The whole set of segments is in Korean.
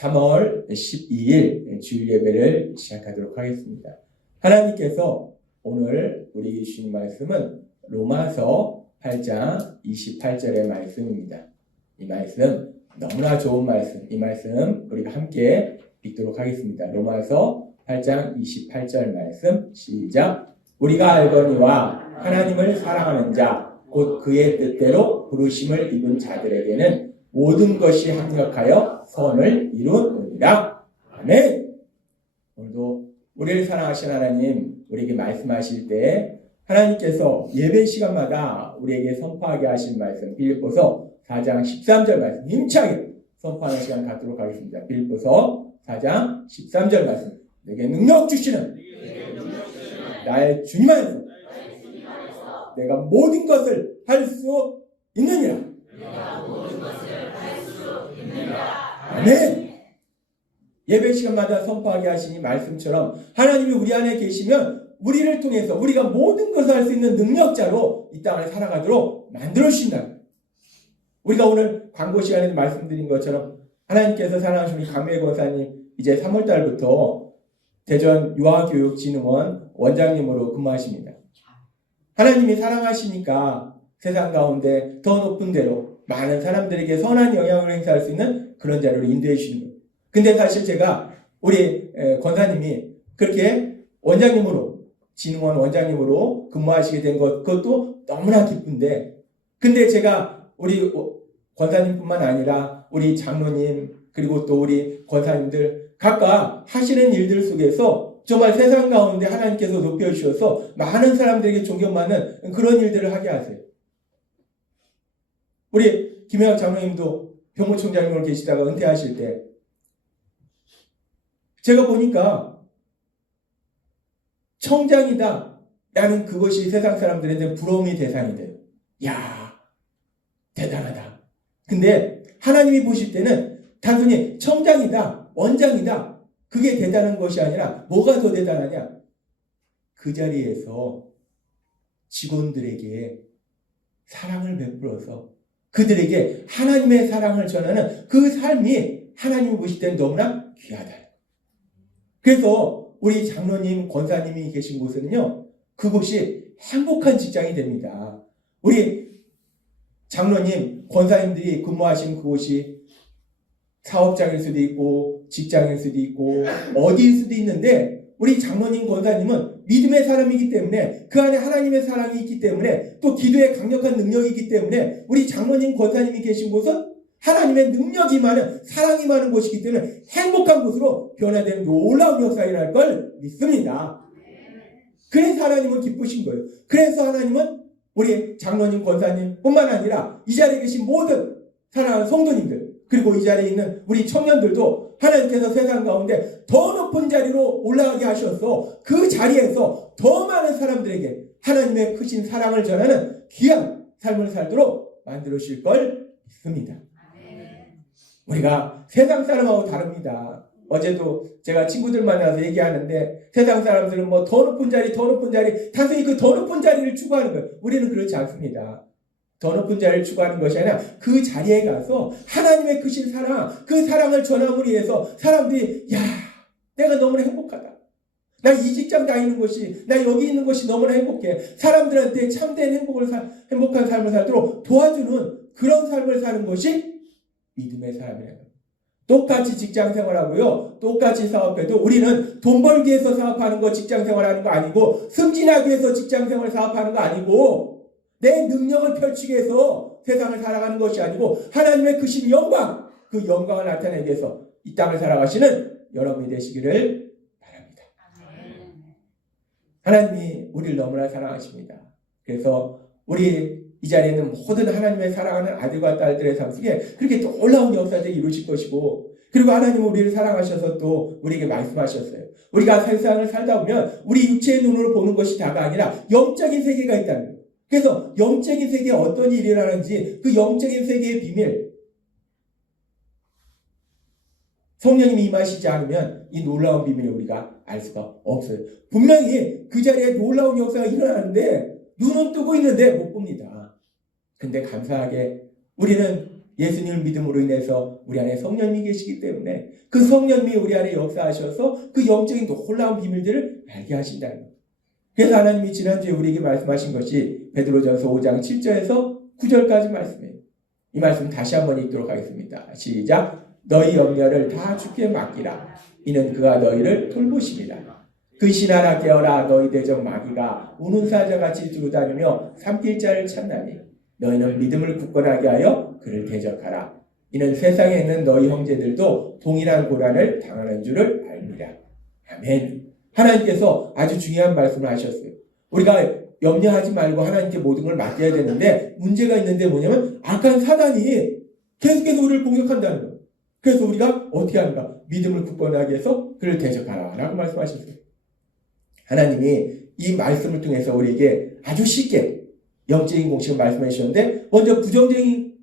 3월 12일 주일 예배를 시작하도록 하겠습니다. 하나님께서 오늘 우리 주신 말씀은 로마서 8장 28절의 말씀입니다. 이 말씀 너무나 좋은 말씀, 이 말씀 우리가 함께 읽도록 하겠습니다. 로마서 8장 28절 말씀 시작. 우리가 알거니와 하나님을 사랑하는 자 곧 그의 뜻대로 부르심을 입은 자들에게는 모든 것이 합력하여 선을 이루느니라. 아멘. 오늘도 우리를 사랑하신 하나님, 우리에게 말씀하실 때 하나님께서 예배 시간마다 우리에게 선포하게 하신 말씀, 빌립보서 4장 13절 말씀 힘차게 선포하는 시간 갖도록 하겠습니다. 빌립보서 4장 13절 말씀. 내게 능력 주시는 나의 주님 안에서 내가 모든 것을 할 수 있느니라. 아멘. 예배 시간마다 선포하게 하시니 말씀처럼 하나님이 우리 안에 계시면 우리를 통해서 우리가 모든 것을 할 수 있는 능력자로 이 땅을 살아가도록 만들어 주신다. 우리가 오늘 광고 시간에 말씀드린 것처럼 하나님께서 사랑하시는 강미애 권사님 이제 3월달부터 대전 유아교육진흥원 원장님으로 근무하십니다. 하나님이 사랑하시니까 세상 가운데 더 높은 데로 많은 사람들에게 선한 영향을 행사할 수 있는 그런 자료를 인도해 주시는 거예요. 근데 사실 제가 우리 권사님이 그렇게 원장님으로 진흥원 원장님으로 근무하시게 된 것 그것도 너무나 기쁜데 근데 제가 우리 권사님뿐만 아니라 우리 장로님 그리고 또 우리 권사님들 각각 하시는 일들 속에서 정말 세상 가운데 하나님께서 높여주셔서 많은 사람들에게 존경받는 그런 일들을 하게 하세요. 우리 김혜학 장로님도 병무총장님으로 계시다가 은퇴하실 때 제가 보니까 청장이다 라는 그것이 세상 사람들한테 부러움의 대상이 돼요. 야 대단하다. 근데 하나님이 보실 때는 단순히 청장이다 원장이다 그게 대단한 것이 아니라 뭐가 더 대단하냐? 그 자리에서 직원들에게 사랑을 베풀어서 그들에게 하나님의 사랑을 전하는 그 삶이 하나님이 보실 때는 너무나 귀하다. 그래서 우리 장로님, 권사님이 계신 곳은요. 그곳이 행복한 직장이 됩니다. 우리 장로님, 권사님들이 근무하신 그곳이 사업장일 수도 있고 직장일 수도 있고 어디일 수도 있는데 우리 장로님 권사님은 믿음의 사람이기 때문에 그 안에 하나님의 사랑이 있기 때문에 또 기도의 강력한 능력이 있기 때문에 우리 장로님 권사님이 계신 곳은 하나님의 능력이 많은 사랑이 많은 곳이기 때문에 행복한 곳으로 변화되는 놀라운 역사가 일어날 걸 믿습니다. 그래서 하나님은 기쁘신 거예요. 그래서 하나님은 우리 장로님 권사님 뿐만 아니라 이 자리에 계신 모든 사랑하는 성도님들 그리고 이 자리에 있는 우리 청년들도 하나님께서 세상 가운데 더 높은 자리로 올라가게 하셔서 그 자리에서 더 많은 사람들에게 하나님의 크신 사랑을 전하는 귀한 삶을 살도록 만들어 주실 걸 믿습니다. 우리가 세상 사람하고 다릅니다. 어제도 제가 친구들 만나서 얘기하는데 세상 사람들은 뭐 더 높은 자리 단순히 그 더 높은 자리를 추구하는 거예요. 우리는 그렇지 않습니다. 더 높은 자리를 추구하는 것이 아니라 그 자리에 가서 하나님의 크신 사랑, 그 사랑을 전함으로 인해서 사람들이 야 내가 너무나 행복하다. 나 이 직장 다니는 것이 나 여기 있는 것이 너무나 행복해. 사람들한테 참된 행복한 삶을 살도록 도와주는 그런 삶을 사는 것이 믿음의 사람이라는 거예요. 똑같이 직장 생활하고요. 똑같이 사업해도 우리는 돈 벌기 위해서 사업하는 거 직장 생활하는 거 아니고 승진하기 위해서 직장 생활 사업하는 거 아니고 내 능력을 펼치기 위해서 세상을 살아가는 것이 아니고 하나님의 크신 영광, 그 영광을 나타내기 위해서 이 땅을 살아가시는 여러분이 되시기를 바랍니다. 하나님이 우리를 너무나 사랑하십니다. 그래서 우리 이 자리에 있는 모든 하나님의 사랑하는 아들과 딸들의 삶 속에 그렇게 놀라운 역사들이 이루실 것이고 그리고 하나님은 우리를 사랑하셔서 또 우리에게 말씀하셨어요. 우리가 세상을 살다 보면 우리 육체의 눈으로 보는 것이 다가 아니라 영적인 세계가 있다는 거예요. 그래서 영적인 세계에 어떤 일이 일어나는지 그 영적인 세계의 비밀 성령님이 임하시지 않으면 이 놀라운 비밀을 우리가 알 수가 없어요. 분명히 그 자리에 놀라운 역사가 일어나는데 눈은 뜨고 있는데 못 봅니다. 근데 감사하게 우리는 예수님을 믿음으로 인해서 우리 안에 성령님이 계시기 때문에 그 성령님이 우리 안에 역사하셔서 그 영적인 놀라운 비밀들을 알게 하신다는 거예요. 그래서 하나님이 지난주에 우리에게 말씀하신 것이 베드로전서 5장 7절에서 9절까지 말씀이에요. 이 말씀 다시 한번 읽도록 하겠습니다. 시작. 너희 염려를 다 주께 맡기라. 이는 그가 너희를 돌보십니다. 근신하라 깨어라. 너희 대적 마귀가 우는 사자같이 두루다니며 삼킬 자를 찾나니 너희는 믿음을 굳건하게 하여 그를 대적하라. 이는 세상에 있는 너희 형제들도 동일한 고난을 당하는 줄을 알미라. 아멘. 하나님께서 아주 중요한 말씀을 하셨어요. 우리가 염려하지 말고 하나님께 모든 걸 맡겨야 되는데 문제가 있는데 뭐냐면 악한 사단이 계속해서 우리를 공격한다는 거예요. 그래서 우리가 어떻게 하는가? 믿음을 굳건하게 해서 그를 대적하라 라고 말씀하셨어요. 하나님이 이 말씀을 통해서 우리에게 아주 쉽게 영적인 공식을 말씀해 주셨는데 먼저 부정적인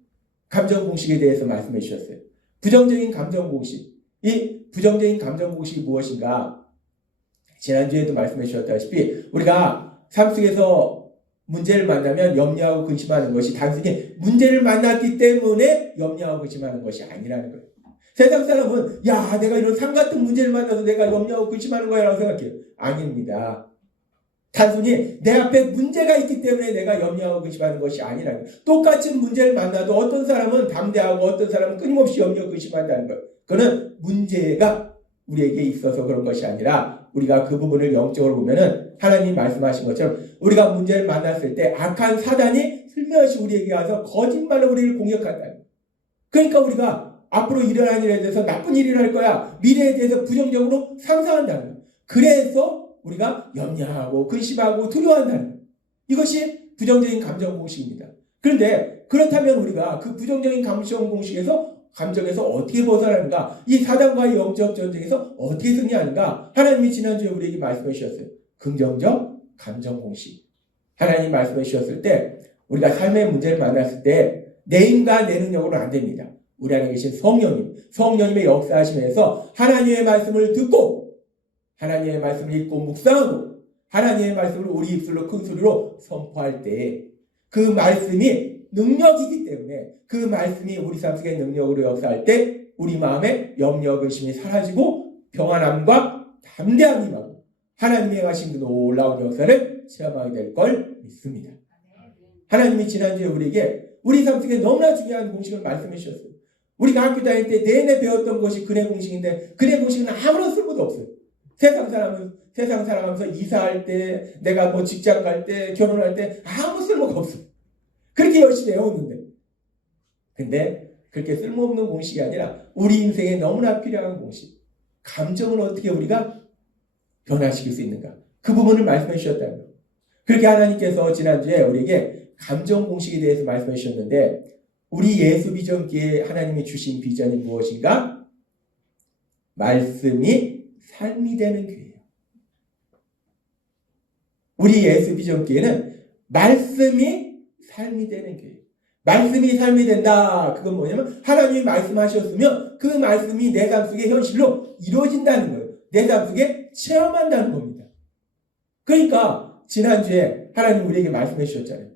감정 공식에 대해서 말씀해 주셨어요. 부정적인 감정 공식. 이 부정적인 감정 공식이 무엇인가? 지난주에도 말씀해 주셨다시피 우리가 삶 속에서 문제를 만나면 염려하고 근심하는 것이 단순히 문제를 만났기 때문에 염려하고 근심하는 것이 아니라는 거예요. 세상 사람은 야 내가 이런 산 같은 문제를 만나서 내가 염려하고 근심하는 거야 라고 생각해요. 아닙니다. 단순히 내 앞에 문제가 있기 때문에 내가 염려하고 근심하는 것이 아니라는 거예요. 똑같은 문제를 만나도 어떤 사람은 담대하고 어떤 사람은 끊임없이 염려하고 근심한다는 거예요. 그거는 문제가 우리에게 있어서 그런 것이 아니라 우리가 그 부분을 영적으로 보면은 하나님이 말씀하신 것처럼 우리가 문제를 만났을 때 악한 사단이 슬며시 우리에게 와서 거짓말로 우리를 공격한다는 거예요. 그러니까 우리가 앞으로 일어날 일에 대해서 나쁜 일이 일어날 거야. 미래에 대해서 부정적으로 상상한다는 거예요. 그래서 우리가 염려하고 근심하고 두려워한다는 거예요. 이것이 부정적인 감정 공식입니다. 그런데 그렇다면 우리가 그 부정적인 감정 공식에서 감정에서 어떻게 벗어나는가? 이 사단과의 영적 전쟁에서 어떻게 승리하는가? 하나님이 지난주에 우리에게 말씀해 주셨어요. 긍정적 감정 공식. 하나님이 말씀해 주셨을 때 우리가 삶의 문제를 만났을 때 내 힘과 내 능력으로는 안 됩니다. 우리 안에 계신 성령님의 역사하심에서 하나님의 말씀을 듣고 하나님의 말씀을 읽고 묵상하고 하나님의 말씀을 우리 입술로 큰 소리로 선포할 때 그 말씀이 능력이기 때문에 그 말씀이 우리 삶 속의 능력으로 역사할 때 우리 마음에 염려, 근심이 사라지고 평안함과 담대함이 임하고 하나님이 행하신 그 놀라운 역사를 체험하게 될 걸 믿습니다. 하나님이 지난주에 우리에게 우리 삶 속에 너무나 중요한 공식을 말씀해 주셨어요. 우리가 학교 다닐 때 내내 배웠던 것이 근해 공식인데 근해 공식은 아무런 쓸모도 없어요. 세상 살아가면서 이사할 때, 내가 뭐 직장 갈 때, 결혼할 때 아무 쓸모가 없어요. 그렇게 열심히 배웠는데. 근데 그렇게 쓸모없는 공식이 아니라 우리 인생에 너무나 필요한 공식. 감정을 어떻게 우리가 변화시킬 수 있는가. 그 부분을 말씀해 주셨다는 거예요. 그렇게 하나님께서 지난주에 우리에게 감정 공식에 대해서 말씀해 주셨는데 우리 예수 비전기에 하나님이 주신 비전이 무엇인가? 말씀이 삶이 되는 교회예요. 우리 예수 비전기에는 말씀이 삶이 되는 교회예요. 말씀이 삶이 된다. 그건 뭐냐면 하나님이 말씀하셨으면 그 말씀이 내 삶 속에 현실로 이루어진다는 거예요. 내 삶 속에 체험한다는 겁니다. 그러니까 지난주에 하나님 우리에게 말씀해 주셨잖아요.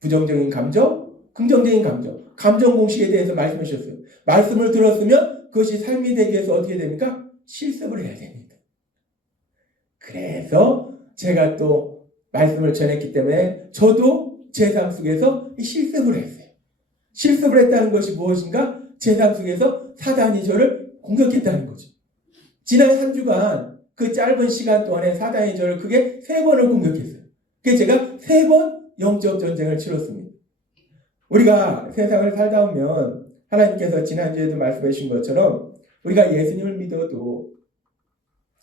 부정적인 감정, 긍정적인 감정, 감정 공식에 대해서 말씀해 주셨어요. 말씀을 들었으면 그것이 삶이 되기 위해서 어떻게 됩니까? 실습을 해야 됩니다. 그래서 제가 또 말씀을 전했기 때문에 저도 제 삶 속에서 실습을 했어요. 실습을 했다는 것이 무엇인가? 제 삶 속에서 사단이 저를 공격했다는 거죠. 지난 한 주간 그 짧은 시간 동안에 사단이 저를 크게 3번을 공격했어요. 그래서 제가 3번 영적 전쟁을 치렀습니다. 우리가 세상을 살다 보면 하나님께서 지난주에도 말씀해 주신 것처럼 우리가 예수님을 믿어도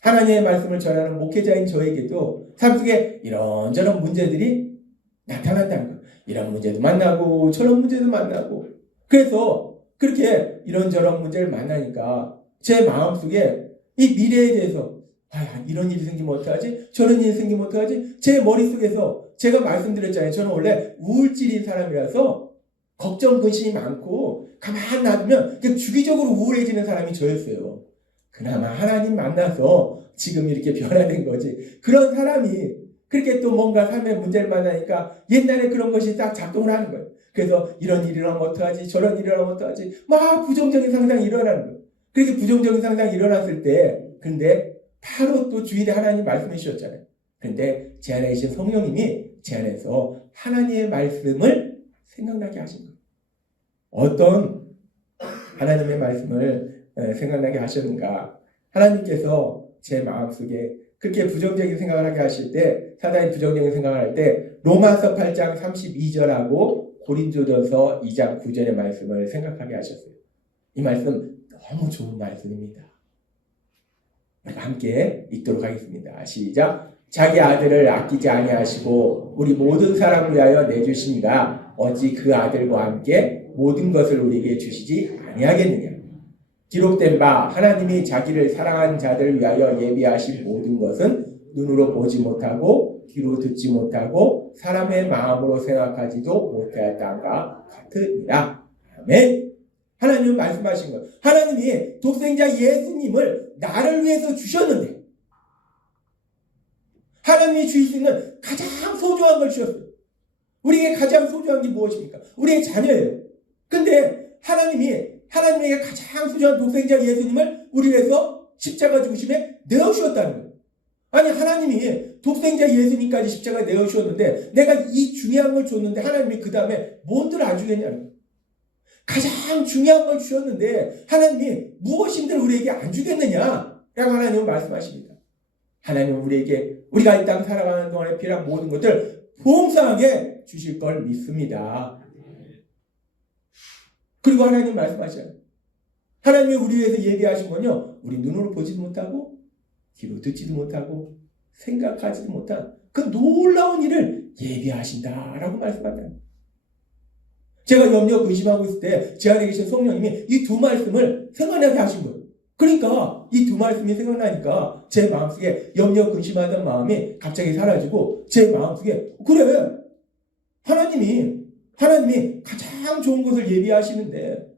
하나님의 말씀을 전하는 목회자인 저에게도 삶 속에 이런저런 문제들이 나타난다는 거예요. 이런 문제도 만나고 저런 문제도 만나고 그래서 그렇게 이런저런 문제를 만나니까 제 마음속에 이 미래에 대해서 이런 일이 생기면 어떡하지? 저런 일이 생기면 어떡하지? 제 머릿속에서 제가 말씀드렸잖아요. 저는 원래 우울질인 사람이라서 걱정, 근심이 많고 가만 놔두면 주기적으로 우울해지는 사람이 저였어요. 그나마 하나님 만나서 지금 이렇게 변화된 거지. 그런 사람이 그렇게 또 뭔가 삶의 문제를 만나니까 옛날에 그런 것이 딱 작동을 하는 거예요. 그래서 이런 일이 일어나면 어떡하지? 저런 일이 일어나면 어떡하지? 막 부정적인 상상이 일어나는 거예요. 그렇게 부정적인 상상이 일어났을 때, 근데 바로 또 주일에 하나님 말씀해 주셨잖아요. 근데 제 안에 계신 성령님이 제 안에서 하나님의 말씀을 생각나게 하신 거예요. 어떤 하나님의 말씀을 생각나게 하셨는가? 하나님께서 제 마음속에 그렇게 부정적인 생각을 하게 하실 때, 사단이 부정적인 생각을 할 때 로마서 8장 32절하고 고린도전서 2장 9절의 말씀을 생각하게 하셨어요. 이 말씀 너무 좋은 말씀입니다. 함께 읽도록 하겠습니다. 시작. 자기 아들을 아끼지 아니하시고 우리 모든 사람을 위하여 내주시니가 어찌 그 아들과 함께 모든 것을 우리에게 주시지 아니하겠느냐. 기록된 바 하나님이 자기를 사랑한 자들을 위하여 예비하신 모든 것은 눈으로 보지 못하고 귀로 듣지 못하고 사람의 마음으로 생각하지도 못하였다가 같으니라. 아멘. 하나님은 말씀하신 것. 하나님이 독생자 예수님을 나를 위해서 주셨는데 하나님이 주실 수 있는 가장 소중한 걸 주셨어요. 우리에게 가장 소중한 게 무엇입니까? 우리의 자녀예요. 근데 하나님에게 가장 소중한 독생자 예수님을 우리 위해서 십자가 중심에 내어주셨다는 거예요. 아니 하나님이 독생자 예수님까지 십자가 내어주셨는데 내가 이 중요한 걸 줬는데 하나님이 그 다음에 뭔들 안 주겠냐는 거예요. 가장 중요한 걸 주셨는데 하나님이 무엇인들 우리에게 안 주겠느냐 라고 하나님은 말씀하십니다. 하나님은 우리에게 우리가 이 땅 살아가는 동안에 필요한 모든 것들 풍성하게 주실 걸 믿습니다. 그리고 하나님 말씀하셔요. 하나님이 우리 위해서 예비하신 건요, 우리 눈으로 보지도 못하고 귀로 듣지도 못하고 생각하지도 못한 그 놀라운 일을 예비하신다라고 말씀한다. 제가 염려 근심하고 있을 때 제 안에 계신 성령님이 이 두 말씀을 생각나게 하신 거예요. 그러니까 이 두 말씀이 생각나니까 제 마음속에 염려 근심하던 마음이 갑자기 사라지고 제 마음속에 그래 하나님이 가장 좋은 것을 예비하시는데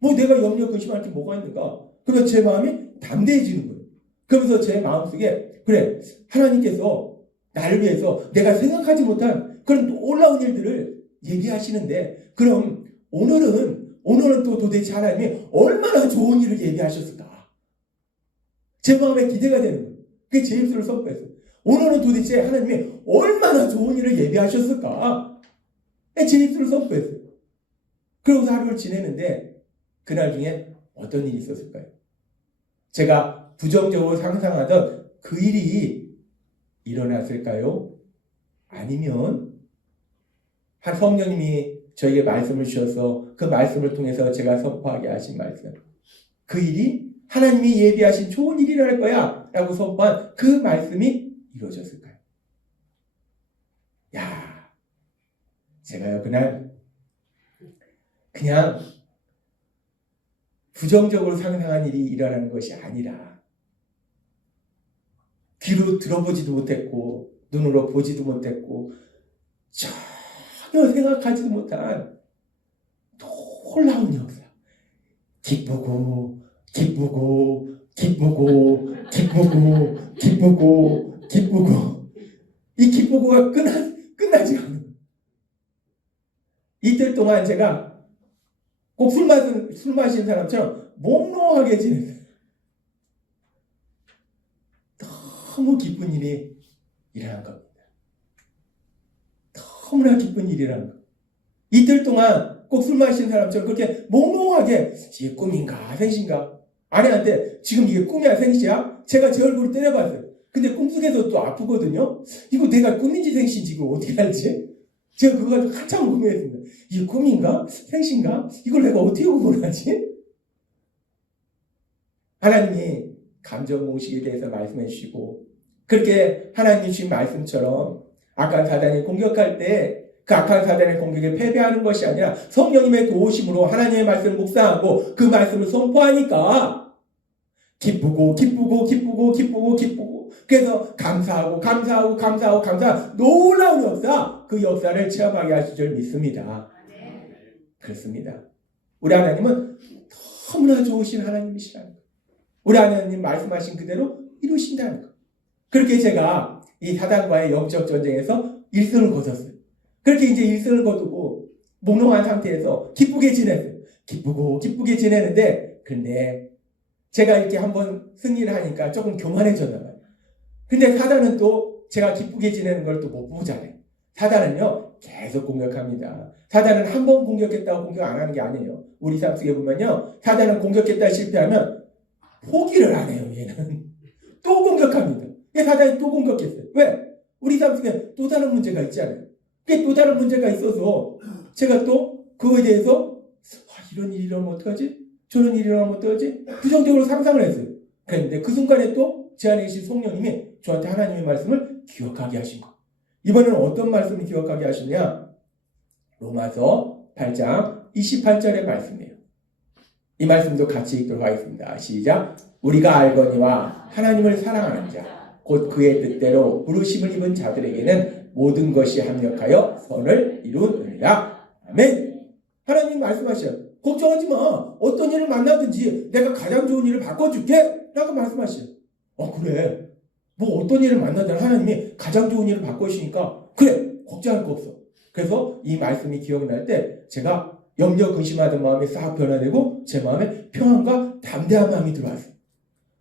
뭐 내가 염려 근심할 게 뭐가 있는가? 그래서 제 마음이 담대해지는 거예요. 그러면서 제 마음속에 그래 하나님께서 나를 위해서 내가 생각하지 못한 그런 놀라운 일들을 예비하시는데 그럼 오늘은 또 도대체 하나님이 얼마나 좋은 일을 예비하셨을까? 제 마음에 기대가 되는 거예요. 그게 제 입술을 선포했어요. 오늘은 도대체 하나님이 얼마나 좋은 일을 예비하셨을까? 제 입술을 선포했어요. 그러고서 하루를 지내는데 그날 중에 어떤 일이 있었을까요? 제가 부정적으로 상상하던 그 일이 일어났을까요? 아니면 한 성령님이 저에게 말씀을 주셔서 그 말씀을 통해서 제가 선포하게 하신 말씀, 그 일이 하나님이 예비하신 좋은 일이 일어날 거야 라고 선포한 그 말씀이 이루어졌을까요? 제가요 그날 그냥 부정적으로 상상한 일이 일어나는 것이 아니라 귀로 들어보지도 못했고 눈으로 보지도 못했고 전혀 생각하지도 못한 놀라운 역사. 기쁘고 이 기쁘고가 끝나지 않아요. 이틀 동안 제가 꼭 술 마신 사람처럼 몽롱하게 지냈어요. 너무 기쁜 일이 일어난 겁니다. 너무나 기쁜 일이라는 거. 이틀 동안 꼭 술 마신 사람처럼 그렇게 몽롱하게 이게 꿈인가 생시인가 아내한테 지금 이게 꿈이야 생시야? 제가 제 얼굴을 때려봤어요. 근데 꿈속에서 또 아프거든요. 이거 내가 꿈인지 생시인지 이거 어떻게 알지? 제가 그거 가지고 한참 고민했습니다. 이게 꿈인가 생시인가? 이걸 내가 어떻게 구분하지? 하나님이 감정공식에 대해서 말씀해 주시고 그렇게 하나님이 주신 말씀처럼 악한 사단이 공격할 때 그 악한 사단의 공격에 패배하는 것이 아니라 성령님의 도우심으로 하나님의 말씀을 묵상하고 그 말씀을 선포하니까 기쁘고 그래서 감사하고 놀라운 역사, 그 역사를 체험하게 하실 줄 믿습니다. 그렇습니다. 우리 하나님은 너무나 좋으신 하나님이시라는 거예요. 우리 하나님 말씀하신 그대로 이루신다는 거. 그렇게 제가 이 사단과의 영적 전쟁에서 1승을 거뒀어요. 그렇게 이제 1승을 거두고 몽롱한 상태에서 기쁘게 지냈어요. 기쁘게 지내는데, 근데 제가 이렇게 한번 승리를 하니까 조금 교만해졌나 봐요. 근데 사단은 또 제가 기쁘게 지내는 걸 또 못 보잖아요. 사단은요, 계속 공격합니다. 사단은 한 번 공격했다고 공격 안 하는 게 아니에요. 우리 삶 속에 보면요, 사단은 공격했다 실패하면 포기를 안 해요, 얘는. 또 공격합니다. 사단이 또 공격했어요. 왜? 우리 삶 속에 또 다른 문제가 있잖아요. 또 다른 문제가 있어서 제가 또 그거에 대해서 이런 일이 일어나면 어떡하지? 저런 일이 일어나면 어떡하지? 부정적으로 상상을 했어요. 그런데 그 순간에 또 제 안에 계신 성령님이 저한테 하나님의 말씀을 기억하게 하신 거. 이번에는 어떤 말씀을 기억하게 하시냐? 로마서 8장 28절의 말씀이에요. 이 말씀도 같이 읽도록 하겠습니다. 시작. 우리가 알거니와 하나님을 사랑하는 자, 곧 그의 뜻대로 부르심을 입은 자들에게는 모든 것이 합력하여 선을 이루느니라. 아멘. 하나님 말씀하셔요. 걱정하지 마. 어떤 일을 만나든지 내가 가장 좋은 일을 바꿔줄게. 라고 말씀하셔요. 그래. 뭐 어떤 일을 만나든 하나님이 가장 좋은 일을 바꿔주시니까 그래. 걱정할 거 없어. 그래서 이 말씀이 기억날 때 제가 염려 근심하던 마음이 싹 변화되고 제 마음에 평안과 담대한 마음이 들어왔어요.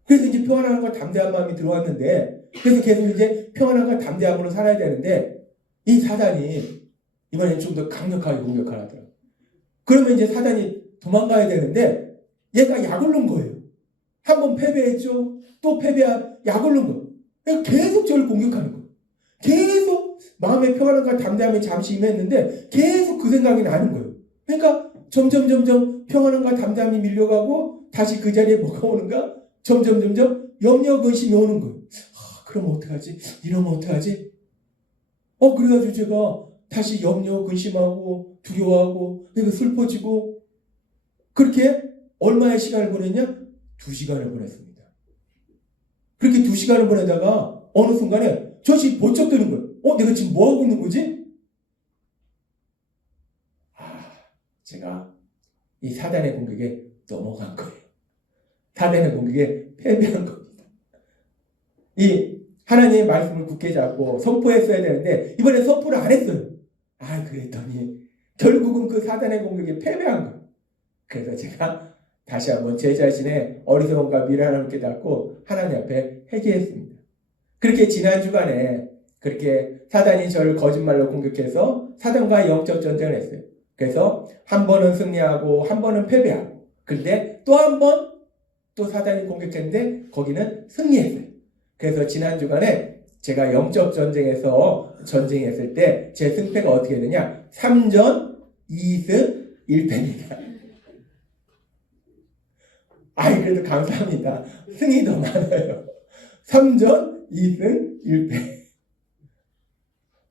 그래서 이제 평안함과 담대한 마음이 들어왔는데, 그래서 계속 이제 평안함과 담대함으로 살아야 되는데, 이 사단이 이번엔 좀 더 강력하게 공격하더라고요. 그러면 이제 사단이 도망가야 되는데 얘가 약을 놓은 거예요. 한번 패배했죠. 또 약을 놓은 거예요. 계속 저를 공격하는 거예요. 계속 마음의 평안함과 담대함이 잠시 임했는데 계속 그 생각이 나는 거예요. 그러니까 점점 평안함과 담대함이 밀려가고 다시 그 자리에 뭐가 오는가? 점점 염려 근심이 오는 거예요. 그럼 어떡하지? 이러면 어떡하지? 그래가지고 제가 다시 염려 근심하고 두려워하고 슬퍼지고 그렇게 얼마의 시간을 보냈냐? 2시간을 보냈습니다. 그렇게 2시간을 보내다가 어느 순간에 저것이 번쩍 드는 거예요. 내가 지금 뭐 하고 있는 거지? 제가 이 사단의 공격에 넘어간 거예요. 사단의 공격에 패배한 겁니다. 이 하나님의 말씀을 굳게 잡고 선포했어야 되는데 이번에 선포를 안 했어요. 그랬더니 결국은 그 사단의 공격에 패배한 거예요. 그래서 제가 다시 한번 제 자신의 어리석음과 미련함을 깨닫고 하나님 앞에 회개했습니다. 그렇게 지난 주간에 그렇게 사단이 저를 거짓말로 공격해서 사단과 영적 전쟁을 했어요. 그래서 한 번은 승리하고 한 번은 패배하고, 그런데 또 한 번 또 사단이 공격했는데 거기는 승리했어요. 그래서 지난 주간에 제가 영적 전쟁에서 전쟁했을 때 제 승패가 어떻게 되냐? 3전 2승 1패입니다. 그래도 감사합니다. 승이 더 많아요. 3전 2승 1패.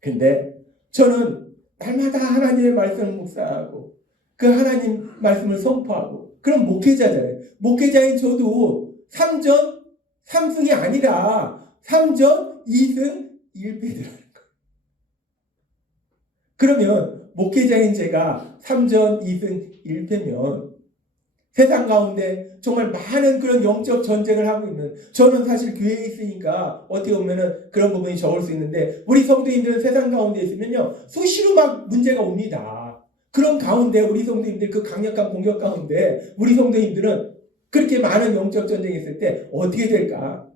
근데 저는 날마다 하나님의 말씀을 묵상하고 그 하나님 말씀을 선포하고 그런 목회자잖아요. 목회자인 저도 3전 3승이 아니라 3전 2승 1패더라는 거예요. 그러면 목회자인 제가 3전 2승 1패면 세상 가운데 정말 많은 그런 영적 전쟁을 하고 있는, 저는 사실 교회에 있으니까 어떻게 보면은 그런 부분이 적을 수 있는데 우리 성도님들은 세상 가운데 있으면요 수시로 막 문제가 옵니다. 그런 가운데 우리 성도님들 그 강력한 공격 가운데 우리 성도님들은 그렇게 많은 영적 전쟁이 있을 때 어떻게 될까?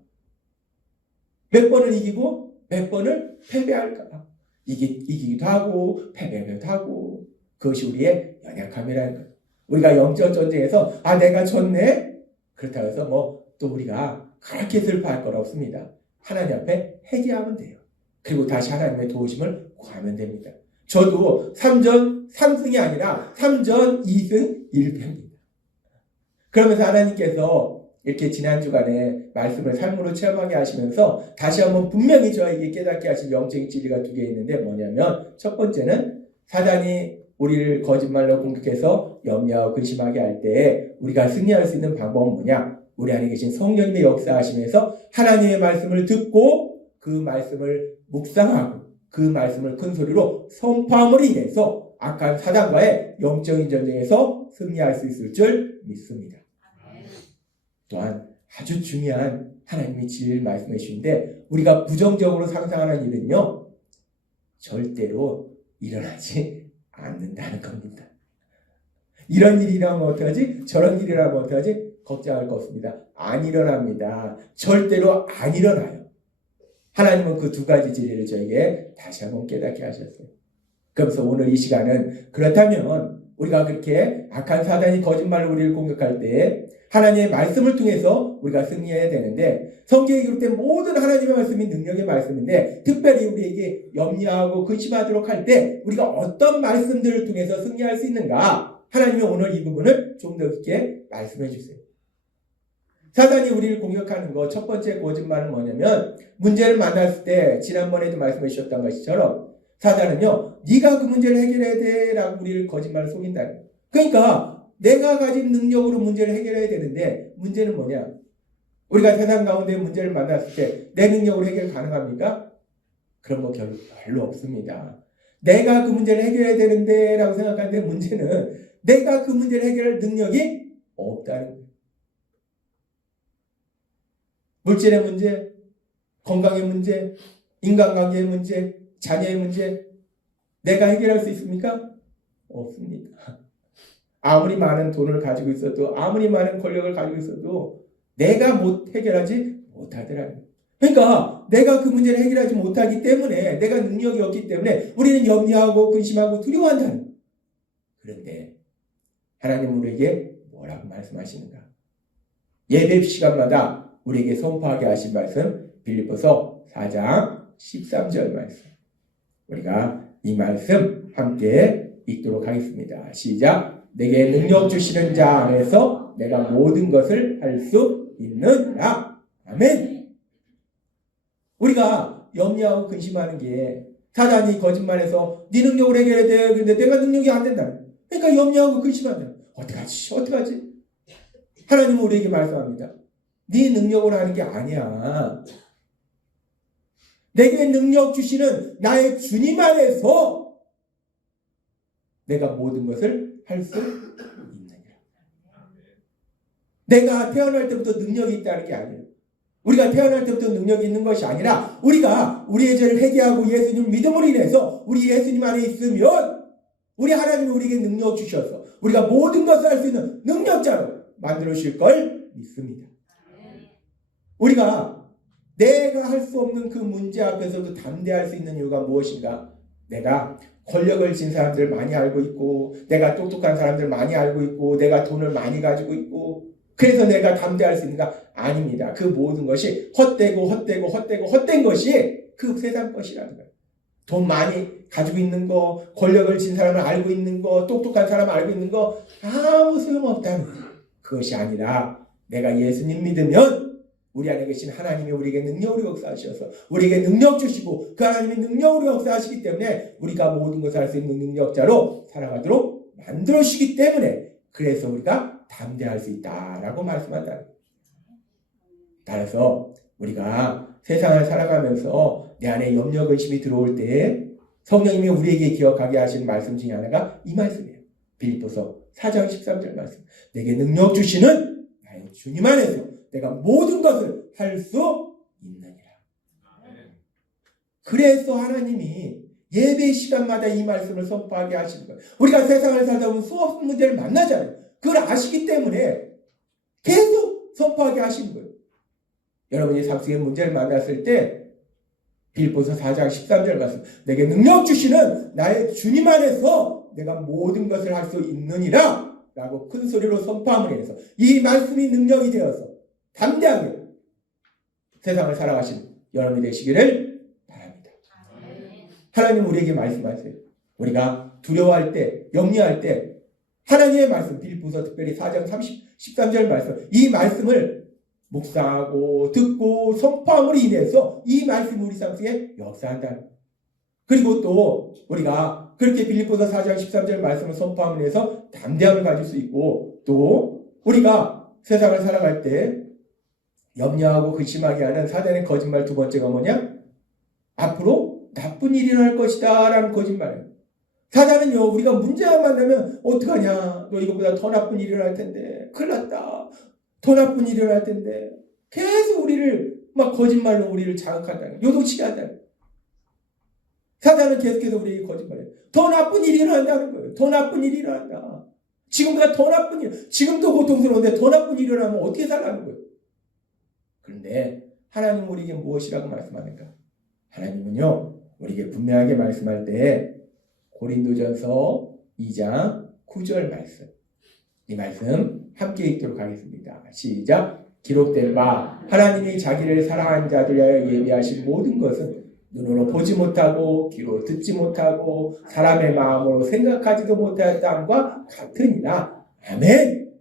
몇 번을 이기고 몇 번을 패배할까? 이기기도 하고 패배하기도 하고, 그것이 우리의 연약함이라는 거예요. 우리가 영적 전쟁에서 내가 졌네? 그렇다고 해서 또 우리가 그렇게 슬퍼할 건 없습니다. 하나님 앞에 회개하면 돼요. 그리고 다시 하나님의 도우심을 구하면 됩니다. 저도 3전 3승이 아니라 3전 2승 1패입니다. 그러면서 하나님께서 이렇게 지난 주간에 말씀을 삶으로 체험하게 하시면서 다시 한번 분명히 저에게 깨닫게 하신 영적인 진리가 2개 있는데 뭐냐면, 첫 번째는 사단이 우리를 거짓말로 공격해서 염려하고 근심하게 할 때 우리가 승리할 수 있는 방법은 뭐냐? 우리 안에 계신 성령님의 역사하시면서 하나님의 말씀을 듣고 그 말씀을 묵상하고 그 말씀을 큰 소리로 선포함으로 인해서 악한 사단과의 영적인 전쟁에서 승리할 수 있을 줄 믿습니다. 또한 아주 중요한 하나님이 제일 말씀해 주시는데 우리가 부정적으로 상상하는 일은요 절대로 일어나지 않는다는 겁니다. 이런 일이라면 어떡하지? 저런 일이라면 어떡하지? 걱정할 거 없습니다. 안 일어납니다. 절대로 안 일어나요. 하나님은 그 두 가지 진리를 저에게 다시 한번 깨닫게 하셨어요. 그래서 오늘 이 시간은 그렇다면 우리가 그렇게 악한 사단이 거짓말로 우리를 공격할 때 하나님의 말씀을 통해서 우리가 승리해야 되는데 성경에 기록된 모든 하나님의 말씀이 능력의 말씀인데 특별히 우리에게 염려하고 근심하도록 할 때 우리가 어떤 말씀들을 통해서 승리할 수 있는가? 하나님이 오늘 이 부분을 좀 더 깊게 말씀해 주세요. 사단이 우리를 공격하는 것 첫 번째 거짓말은 뭐냐면 문제를 만났을 때 지난번에도 말씀해 주셨던 것처럼 사단은요 네가 그 문제를 해결해야 돼 라고 우리를 거짓말을 속인다. 그러니까 내가 가진 능력으로 문제를 해결해야 되는데 문제는 뭐냐? 우리가 세상 가운데 문제를 만났을 때 내 능력으로 해결 가능합니까? 그런 거 별로 없습니다. 내가 그 문제를 해결해야 되는데 라고 생각하는데 문제는 내가 그 문제를 해결할 능력이 없다는 거예요. 물질의 문제, 건강의 문제, 인간관계의 문제, 자녀의 문제 내가 해결할 수 있습니까? 없습니다. 아무리 많은 돈을 가지고 있어도 아무리 많은 권력을 가지고 있어도 내가 못 해결하지 못하더라고요. 그러니까 내가 그 문제를 해결하지 못하기 때문에 내가 능력이 없기 때문에 우리는 염려하고 근심하고 두려워한다는 거예요. 그런데 하나님 우리에게 뭐라고 말씀하시는가? 예배 시간마다 우리에게 선포하게 하신 말씀 빌립보서 4장 13절 말씀 우리가 이 말씀 함께 읽도록 하겠습니다. 시작. 내게 능력 주시는 자 안에서 내가 모든 것을 할 수 있느니라. 아멘. 우리가 염려하고 근심하는 게 사단이 거짓말해서 네 능력으로 해결해야 돼. 근데 내가 능력이 안 된다. 그러니까 염려하고 근심한다. 어떡하지? 하나님은 우리에게 말씀합니다. 네 능력으로 하는 게 아니야. 내게 능력 주시는 나의 주님 안에서 내가 모든 것을 할 수 있느니라. 내가 태어날 때부터 능력이 있다는 게 아니에요. 우리가 태어날 때부터 능력이 있는 것이 아니라 우리가 우리의 죄를 회개하고 예수님 믿음으로 인해서 우리 예수님 안에 있으면 우리 하나님이 우리에게 능력 주셔서 우리가 모든 것을 할 수 있는 능력자로 만들어 주실 걸 믿습니다. 우리가 내가 할 수 없는 그 문제 앞에서도 담대할 수 있는 이유가 무엇인가? 내가 권력을 진 사람들 많이 알고 있고 내가 똑똑한 사람들 많이 알고 있고 내가 돈을 많이 가지고 있고 그래서 내가 담대할 수 있는가? 아닙니다. 그 모든 것이 헛된 것이 그 세상 것이라는 거예요. 돈 많이 가지고 있는 거, 권력을 진 사람을 알고 있는 거, 똑똑한 사람을 알고 있는 거 아무 소용없다는 거예요. 그것이 아니라 내가 예수님 믿으면 우리 안에 계신 하나님이 우리에게 능력으로 역사하셔서 우리에게 능력 주시고 그 하나님이 능력으로 역사하시기 때문에 우리가 모든 것을 할 수 있는 능력자로 살아가도록 만들어 주시기 때문에 그래서 우리가 담대할 수 있다라고 말씀한다. 따라서 우리가 세상을 살아가면서 내 안에 염려 근심이 들어올 때 성령님이 우리에게 기억하게 하신 말씀 중에 하나가 이 말씀이에요. 빌립보서 4장 13절 말씀. 내게 능력 주시는 나의 주님 안에서 내가 모든 것을 할 수 있느니라. 그래서 하나님이 예배 시간마다 이 말씀을 선포하게 하시는 거예요. 우리가 세상을 살다 보면 수없는 문제를 만나잖아요. 그걸 아시기 때문에 계속 선포하게 하시는 거예요. 여러분이 삶 속에 문제를 만났을 때 빌립보서 4장 13절 말씀 내게 능력 주시는 나의 주님 안에서 내가 모든 것을 할 수 있느니라 라고 큰 소리로 선포함으로 인해서 이 말씀이 능력이 되어서 담대하게 세상을 살아가신 여러분이 되시기를 바랍니다. 하나님 우리에게 말씀하세요. 우리가 두려워할 때, 염려할 때 하나님의 말씀, 빌립보서 특별히 4장 13절 말씀 이 말씀을 묵상하고 듣고 선포함으로 인해서 이 말씀이 우리 삶 속에 역사한다. 그리고 또 우리가 그렇게 빌립보서 4장 13절 말씀을 선포함으로 인해서 담대함을 가질 수 있고 또 우리가 세상을 살아갈 때 염려하고 근심하게 하는 사단의 거짓말 두 번째가 뭐냐? 앞으로 나쁜 일이 일어날 것이다 라는 거짓말이에요. 사단은요 우리가 문제가 만나면 어떡하냐 너 이것보다 더 나쁜 일이 일어날 텐데 큰일 났다 더 나쁜 일이 일어날 텐데 계속 우리를 막 거짓말로 우리를 자극한다는 거예요. 요동치게 한다는 거예요. 사단은 계속해서 우리에게 거짓말해요. 더 나쁜 일이 일어난다는 거예요. 더 나쁜 일이 일어난다. 지금보다 더 나쁜 일, 지금도 고통스러운데 더 나쁜 일이 일어나면 어떻게 살라는 거예요. 그런데 하나님은 우리에게 무엇이라고 말씀하는가? 하나님은요, 우리에게 분명하게 말씀할 때 고린도전서 2장 9절 말씀, 이 말씀 함께 읽도록 하겠습니다. 시작. 기록된 바 하나님이 자기를 사랑한 자들 위하여 예비하신 모든 것은 눈으로 보지 못하고 귀로 듣지 못하고 사람의 마음으로 생각하지도 못하였다함과 같으니라. 아멘.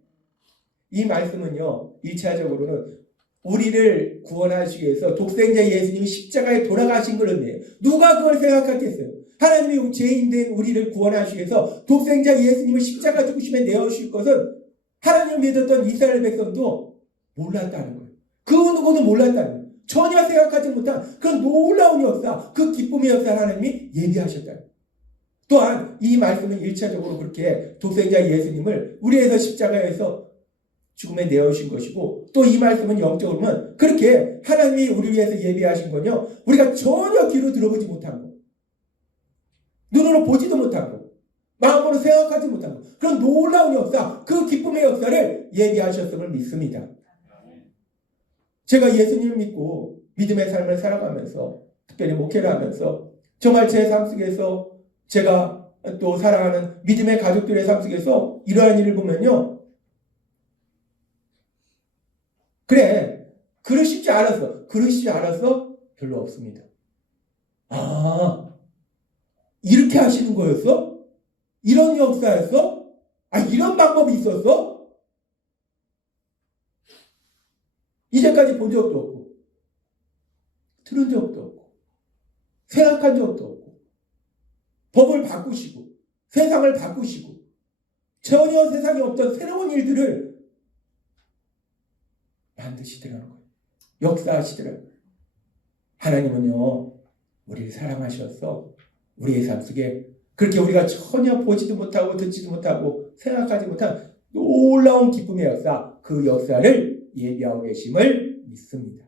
이 말씀은요, 1차적으로는 우리를 구원하시기 위해서 독생자 예수님이 십자가에 돌아가신 걸 의미해요. 누가 그걸 생각했겠어요? 하나님이 죄인된 우리를 구원하시기 위해서 독생자 예수님을 십자가 죽으심에 내어주실 것은 하나님을 믿었던 이스라엘 백성도 몰랐다는 거예요. 그 누구도 몰랐다는 거예요. 전혀 생각하지 못한 그 놀라운 역사, 그 기쁨의 역사를 하나님이 예비하셨다는 거예요. 또한 이 말씀은 1차적으로 그렇게 독생자 예수님을 우리에서 십자가에서 죽음에 내어주신 것이고, 또 이 말씀은 영적으로는 그렇게 하나님이 우리 위해서 예비하신 건요, 우리가 전혀 귀로 들어보지 못한 거, 눈으로 보지도 못한 거, 마음으로 생각하지 못한 거, 그런 놀라운 역사, 그 기쁨의 역사를 예비하셨음을 믿습니다. 제가 예수님을 믿고 믿음의 삶을 살아가면서, 특별히 목회를 하면서 정말 제 삶 속에서 제가 또 사랑하는 믿음의 가족들의 삶 속에서 이러한 일을 보면요, 그래, 그러시지 않았어? 별로 없습니다. 아, 이렇게 하시는 거였어? 이런 역사였어? 아, 이런 방법이 있었어? 이제까지 본 적도 없고, 들은 적도 없고, 생각한 적도 없고, 법을 바꾸시고, 세상을 바꾸시고, 전혀 세상에 없던 새로운 일들을 만드시더라는 거예요. 역사하시더라고요. 하나님은요, 우리를 사랑하셔서 우리의 삶 속에 그렇게 우리가 전혀 보지도 못하고 듣지도 못하고 생각하지 못한 놀라운 기쁨의 역사, 그 역사를 예비하고 계심을 믿습니다.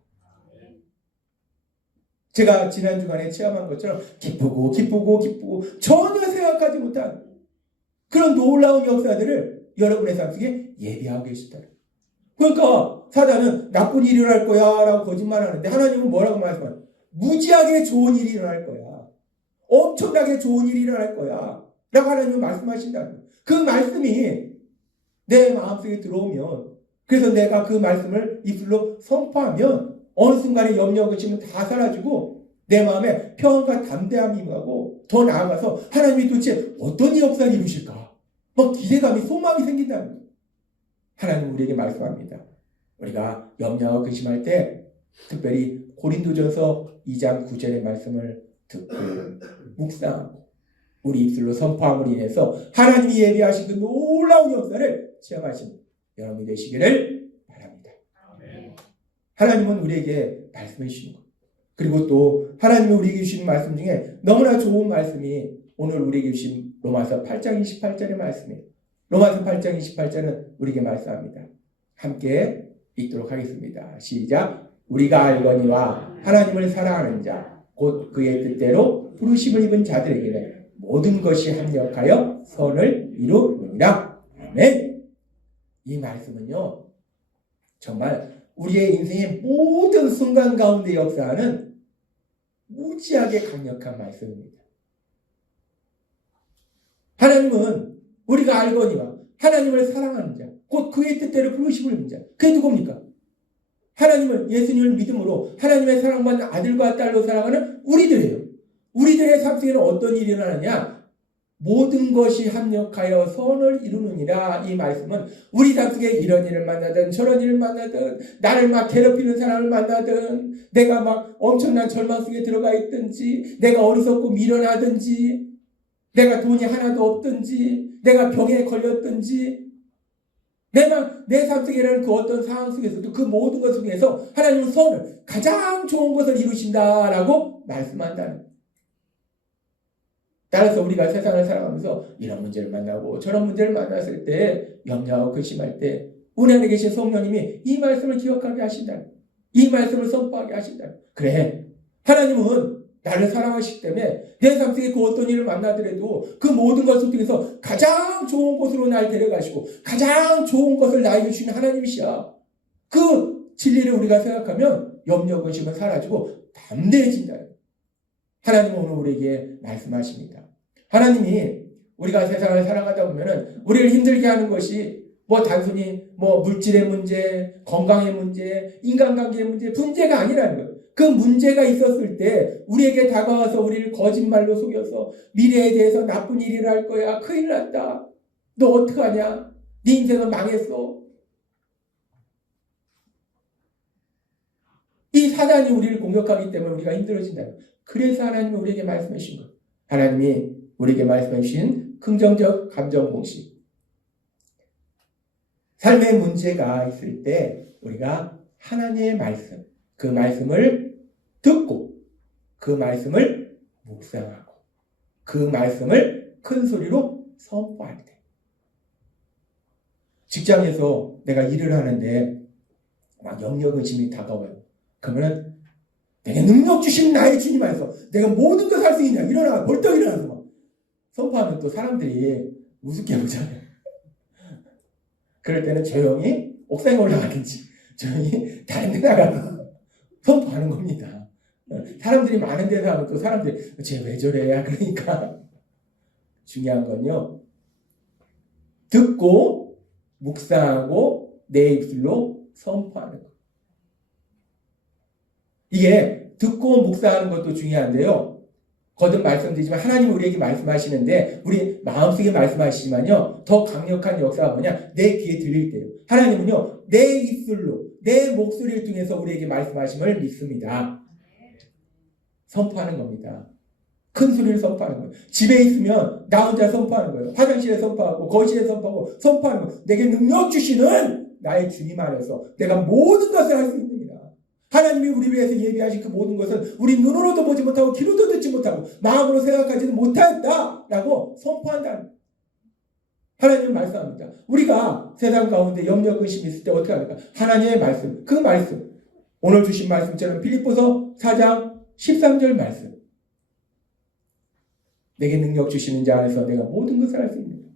제가 지난 주간에 체험한 것처럼 기쁘고 전혀 생각하지 못한 그런 놀라운 역사들을 여러분의 삶 속에 예비하고 계시다. 그러니까 사단은 나쁜 일이 일어날 거야 라고 거짓말하는데, 하나님은 뭐라고 말씀하세요? 무지하게 좋은 일이 일어날 거야, 엄청나게 좋은 일이 일어날 거야 라고 하나님은 말씀하신다는 거예요. 그 말씀이 내 마음속에 들어오면, 그래서 내가 그 말씀을 입술로 선포하면 어느 순간에 염려 근심은 다 사라지고 내 마음에 평안과 담대함이 임하고, 더 나아가서 하나님이 도대체 어떤 역사를 이루실까 막 기대감이, 소망이 생긴다는 거예요. 하나님 우리에게 말씀합니다. 우리가 염려하고 근심할 때 특별히 고린도전서 2장 9절의 말씀을 듣고 묵상하고 우리 입술로 선포함으로 인해서 하나님이 예비하신 그 놀라운 역사를 체험하신 여러분이 되시기를 바랍니다. 하나님은 우리에게 말씀해 주시는 것, 그리고 또 하나님이 우리에게 주신 말씀 중에 너무나 좋은 말씀이 오늘 우리에게 주신 로마서 8장 28절의 말씀이에요. 로마서 8장 28절은 우리에게 말씀합니다. 함께 읽도록 하겠습니다. 시작. 우리가 알거니와 하나님을 사랑하는 자, 곧 그의 뜻대로 부르심을 입은 자들에게는 모든 것이 합력하여 선을 이루느니라. 아멘. 이 말씀은요, 정말 우리의 인생의 모든 순간 가운데 역사하는 무지하게 강력한 말씀입니다. 하나님은 우리가 알거니와 하나님을 사랑하는 자, 곧 그의 뜻대로 부르심을 입은 자, 그게 누굽니까? 하나님을, 예수님을 믿음으로 하나님의 사랑받는 아들과 딸로 살아가는 우리들이에요. 우리들의 삶 속에는 어떤 일이 일어나느냐? 모든 것이 합력하여 선을 이루느니라. 이 말씀은 우리 삶 속에 이런 일을 만나든 저런 일을 만나든, 나를 막 괴롭히는 사람을 만나든, 내가 막 엄청난 절망 속에 들어가 있든지, 내가 어리석고 미련하든지, 내가 돈이 하나도 없든지, 내가 병에 걸렸든지, 내 삶 속에 일어나는 그 어떤 상황 속에서도 그 모든 것 속에서 하나님은 선을, 가장 좋은 것을 이루신다라고 말씀한다는 거예요. 따라서 우리가 세상을 살아가면서 이런 문제를 만나고 저런 문제를 만났을 때, 염려하고 근심할 때 은혜 안에 계신 성령님이 이 말씀을 기억하게 하신다는 거예요. 이 말씀을 선포하게 하신다. 그래, 하나님은 나를 사랑하시기 때문에 내 삶 속에 그 어떤 일을 만나더라도 그 모든 것을 통해서 가장 좋은 곳으로 날 데려가시고 가장 좋은 것을 나에게 주시는 하나님이시야. 그 진리를 우리가 생각하면 염려, 근심은 사라지고 담대해진다. 하나님은 오늘 우리에게 말씀하십니다. 하나님이 우리가 세상을 살아가다 보면은 우리를 힘들게 하는 것이 단순히 물질의 문제, 건강의 문제, 인간관계의 문제가 아니라는 거예요. 그 문제가 있었을 때 우리에게 다가와서 우리를 거짓말로 속여서 미래에 대해서 나쁜 일을 할 거야. 큰일 났다. 너 어떡하냐? 네 인생은 망했어. 이 사단이 우리를 공격하기 때문에 우리가 힘들어진다. 그래서 하나님이 우리에게 말씀해 주신 거예요. 하나님이 우리에게 말씀해 주신 긍정적 감정 공식. 삶의 문제가 있을 때 우리가 하나님의 말씀, 그 말씀을 듣고 그 말씀을 묵상하고 그 말씀을 큰 소리로 선포할 때, 직장에서 내가 일을 하는데 막 염려 근심이 다가와요. 그러면 내게 능력 주신 나의 주님 안에서 내가 모든 것을 할 수 있냐, 일어나 벌떡 일어나서 막 선포하면 또 사람들이 우습게 보잖아요. 그럴 때는 조용히 옥상에 올라가든지 조용히 다른 데 나가서 선포하는 겁니다. 사람들이 많은 데서 하면 또 사람들이 쟤 왜 저래? 그러니까 중요한 건요, 듣고 묵상하고 내 입술로 선포하는 것. 이게 듣고 묵상하는 것도 중요한데요, 거듭 말씀드리지만 하나님 우리에게 말씀하시는데 우리 마음속에 말씀하시지만요, 더 강력한 역사가 뭐냐? 내 귀에 들릴 때요. 하나님은요, 내 입술로 내 목소리를 통해서 우리에게 말씀하심을 믿습니다. 선포하는 겁니다. 큰 소리를 선포하는 거예요. 집에 있으면 나 혼자 선포하는 거예요. 화장실에 선포하고 거실에 선포하고 선포하는 거예요. 내게 능력 주시는 나의 주님 안에서 내가 모든 것을 할 수 있습니다. 하나님이 우리 위해서 예비하신 그 모든 것은 우리 눈으로도 보지 못하고 귀로도 듣지 못하고 마음으로 생각하지는 못한다라고 선포한다는, 하나님은 말씀합니다. 우리가 세상 가운데 염려 근심이 있을 때 어떻게 합니까? 하나님의 말씀, 그 말씀, 오늘 주신 말씀처럼 필립보서 4장 13절 말씀, 내게 능력 주시는 자 안에서 내가 모든 것을 할 수 있습니다.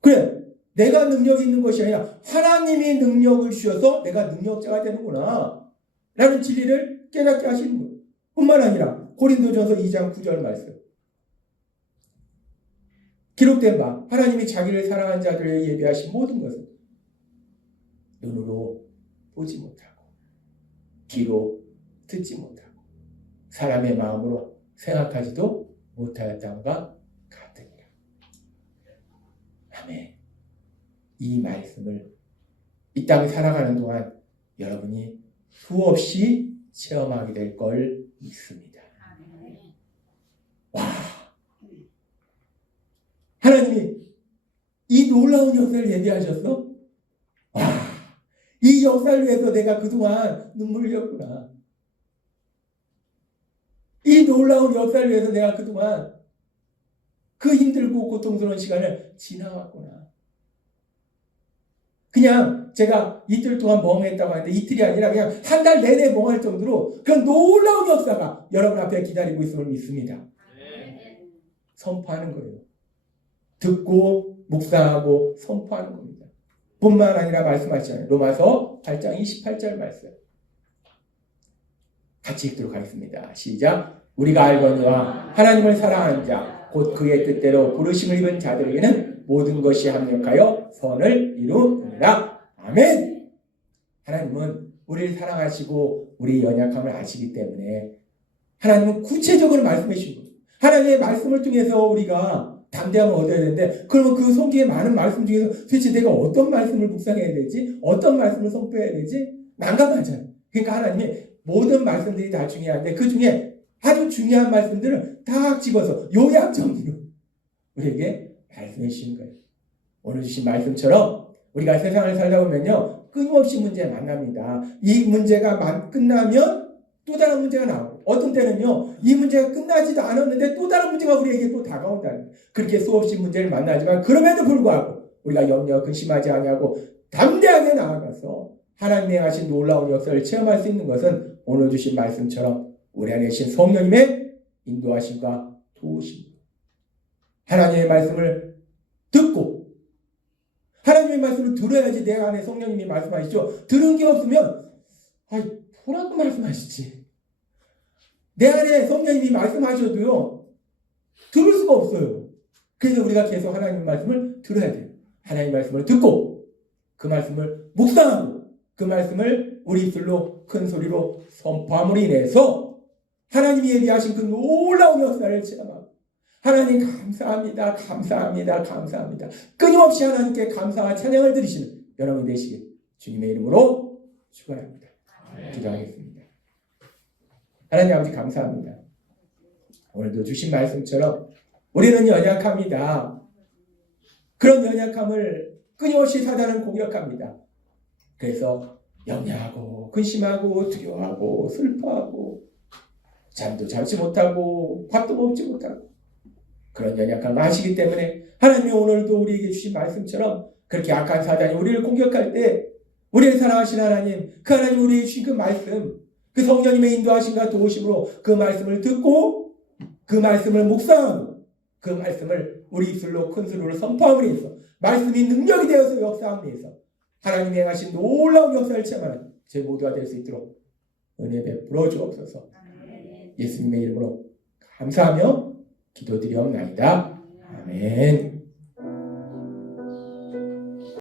그래, 내가 능력이 있는 것이 아니라 하나님이 능력을 주셔서 내가 능력자가 되는구나 라는 진리를 깨닫게 하시는 거예요. 뿐만 아니라 고린도전서 2장 9절 말씀, 기록된 바 하나님이 자기를 사랑한 자들을 예비하신 모든 것을 눈으로 보지 못하고 귀로 듣지 못하고 사람의 마음으로 생각하지도 못하였다함과 같으니라. 아멘. 이 말씀을 이 땅에 살아가는 동안 여러분이 수없이 체험하게 될 걸 믿습니다. 와, 하나님이 이 놀라운 역사를 예비하셨어? 와, 이 역사를 위해서 내가 그동안 눈물 흘렸구나. 이 놀라운 역사를 위해서 내가 그동안 그 힘들고 고통스러운 시간을 지나왔구나. 그냥 제가 이틀 동안 멍했다고 하는데 이틀이 아니라 그냥 한 달 내내 멍할 정도로 그런 놀라운 역사가 여러분 앞에 기다리고 있음을 믿습니다. 선포하는 거예요. 듣고 묵상하고 선포하는 겁니다. 뿐만 아니라 말씀하시잖아요. 로마서 8장 28절 말씀. 같이 읽도록 하겠습니다. 시작. 우리가 알거니와 하나님을 사랑하는 자 곧 그의 뜻대로 부르심을 입은 자들에게는 모든 것이 합력하여 선을 이루느니라. 아멘. 하나님은 우리를 사랑하시고 우리 연약함을 아시기 때문에 하나님은 구체적으로 말씀해 주신 거예요. 하나님의 말씀을 통해서 우리가 담대함을 얻어야 되는데, 그러면 그 성경의 많은 말씀 중에서 도대체 내가 어떤 말씀을 묵상해야 되지? 어떤 말씀을 선포해야 되지? 난감하잖아요. 그러니까 하나님이 모든 말씀들이 다 중요한데 그 중에 아주 중요한 말씀들을 딱 집어서 요약 정리로 우리에게 말씀해 주시는 거예요. 오늘 주신 말씀처럼 우리가 세상을 살다 보면요, 끊임없이 문제를 만납니다. 이 문제가 끝나면 또 다른 문제가 나오고, 어떤 때는요 이 문제가 끝나지도 않았는데 또 다른 문제가 우리에게 또 다가온다는 거예요. 그렇게 수없이 문제를 만나지만 그럼에도 불구하고 우리가 염려 근심하지 아니하고 담대하게 나아가서 하나님의 하신 놀라운 역사를 체험할 수 있는 것은 오늘 주신 말씀처럼 우리 안에 계신 성령님의 인도하심과 도우심, 하나님의 말씀을 듣고, 하나님의 말씀을 들어야지 내 안에 성령님이 말씀하시죠. 들은 게 없으면 뭐라고 말씀하시지? 내 안에 성령님이 말씀하셔도요, 들을 수가 없어요. 그래서 우리가 계속 하나님 말씀을 들어야 돼요. 하나님 말씀을 듣고 그 말씀을 묵상하고 그 말씀을 우리 입술로 큰 소리로 선포함으로 인해서 하나님이 예비하신 그 놀라운 역사를 체험하고, 하나님 감사합니다, 감사합니다, 감사합니다, 끊임없이 하나님께 감사와 찬양을 드리시는 여러분이 되시길 주님의 이름으로 축원합니다. 기도하겠습니다. 하나님 아버지 감사합니다. 오늘도 주신 말씀처럼 우리는 연약합니다. 그런 연약함을 끊임없이 사단은 공격합니다. 그래서 염려하고 근심하고 두려워하고 슬퍼하고 잠도 자지 못하고 밥도 먹지 못하고 그런 연약함을 아시기 때문에 하나님이 오늘도 우리에게 주신 말씀처럼 그렇게 악한 사단이 우리를 공격할 때 우리를 사랑하신 하나님, 그 하나님 우리에게 주신 그 말씀, 그 성령님의 인도하심과 도우심으로 그 말씀을 듣고 그 말씀을 묵상하고 그 말씀을 우리 입술로 큰 소리로 선포함으로 해서 말씀이 능력이 되어서 역사함으로 해서 하나님이 행하신 놀라운 역사를 체험하는 제 모두가 될 수 있도록 은혜 베풀어 주옵소서. 예수님의 이름으로 감사하며 기도드리옵나이다. 아멘.